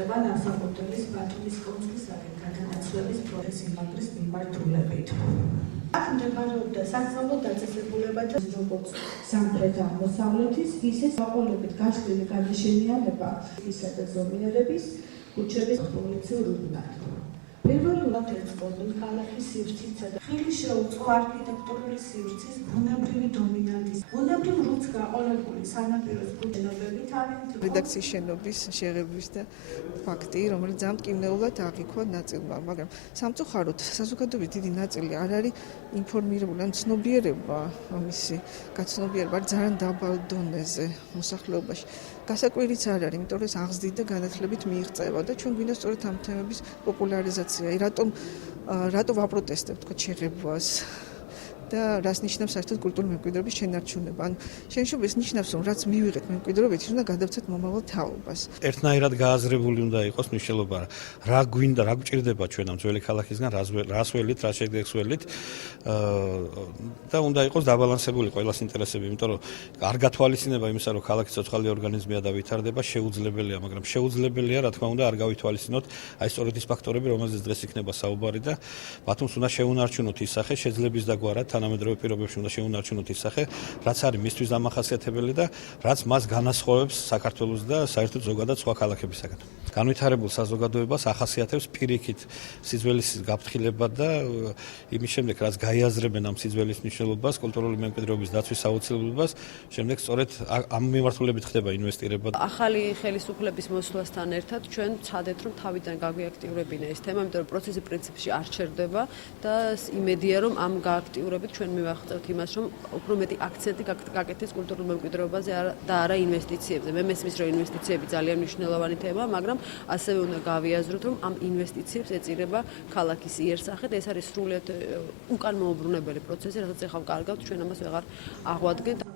ხდება ნავსადგურების ბათუმის კონსულსაგან გადანაცვლების პროცესის მიმართულებით. აქ მდებარეობდა სასწავლო დაწესებულებათა როგორც სამხრეთ-აღმოსავლეთის, ისე საყოველთაოდ გაშლილი გადაშენიანება ისა და ზომიერების ქუჩების პოლიციურ უბნად. პირველად ეწყობენ ქალაქის სივრცისა და ხელი შეუწყო არქიტექტურული სივრცის ბუნებრივი დომინანტის, ბუნებრივ რუხს გაყოლებული სანაპიროს ქუჩენობებით არის რედაქციის შენობის შეღებების და ფაქტი, რომელიც ძალიან მტკივნეულად აღიქვა ნაწილმა, მაგრამ სამწუხაროდ საზოგადოების დიდი ნაწილი არ არის ინფორმირებული, ან ცნობიერება ამისი გაცნობიერება ძალიან დაბალ დონეზე მოსახლეობაში. გასაკვირიც არ არის, იმიტომ რომ ეს აღზრდით და განათლებით მიიღწევა და ჩვენ გვინდა სწორედ ამ თემების პოპულარიზაცია. რატო ვაპროტესტებთ თქვა შეღებვას და რას ნიშნავს საერთოდ კულტურული მემკვიდრეობის შენარჩუნება. ან შენშობ ეს ნიშნავს, რომ რაც მივიღეთ მემკვიდრეობით, უნდა გადავცეთ მომავალ თაობას. ერთნაირად გააზრებული უნდა იყოს მნიშვნელობა, რა გვინდა, რა გვჭირდება ჩვენ ამ ძველი ქალაქისგან, რას ველით, რა შედეგს ველით და უნდა იყოს დაბალანსებული ყველას ინტერესები, იმიტომ რომ არ გათვალისწინება იმისა, რომ ქალაქი ცოცხალი ორგანიზმია და ვითარდება, შეუძლებელია, მაგრამ შეუძლებელია, რა თქმა უნდა, არ გავითვალისწინოთ აი სწორედ ის ფაქტორები, რომელზეც დღეს იქნება საუბარი და ბათუმს უნდა შეუნარჩუნოთ ის სახე, შეძლების დაგვარად თანამედროვე პირობებში უნდა შეუნარჩუნოთ ის სახე, რაც არის მისთვის დამახასიათებელი და რაც მას განასხვავებს საქართველოს და საერთოდ ზოგადად სხვა ქალაქებისაგან. განვითარებულ საზოგადოებას ახასიათებს პირიქით სიძველის გაფრთხილება და იმის შემდეგ, რაც გაიაზრებენ ამ სიძველის მნიშვნელობას, კულტურული მემკვიდრეობის დაცვის საუცილებლობას, შემდეგ სწორედ ამ მიმართულებით ხდება ინვესტირება. ახალი ხელისუფლების მოსვლასთან ერთად ჩვენ ვცადეთ, რომ თავიდან გაგვიაქტიურებინა ეს თემა, იმიტომ რომ პროცესი პრინციპში არ ჩერდება და იმედია, რომ ამ გააქტიურებით ჩვენ მივახცევთ იმას, რომ უფრო მეტი აქცენტი გაკეთდეს კულტურულ მემკვიდრეობაზე და არა ინვესტიციებზე. მე მესმის, რომ ინვესტიციები ძალიან მნიშვნელოვანი თემაა, მაგრამ ასევე უნდა გავიაზროთ, რომ ამ ინვესტიციებს ეწირება ქალაქის იერსახე და ეს არის სრულიად უკან მოუბრუნებელი პროცესი, რასაც ახლა ვკარგავთ, ჩვენ ამას ვეღარ აღვადგენთ.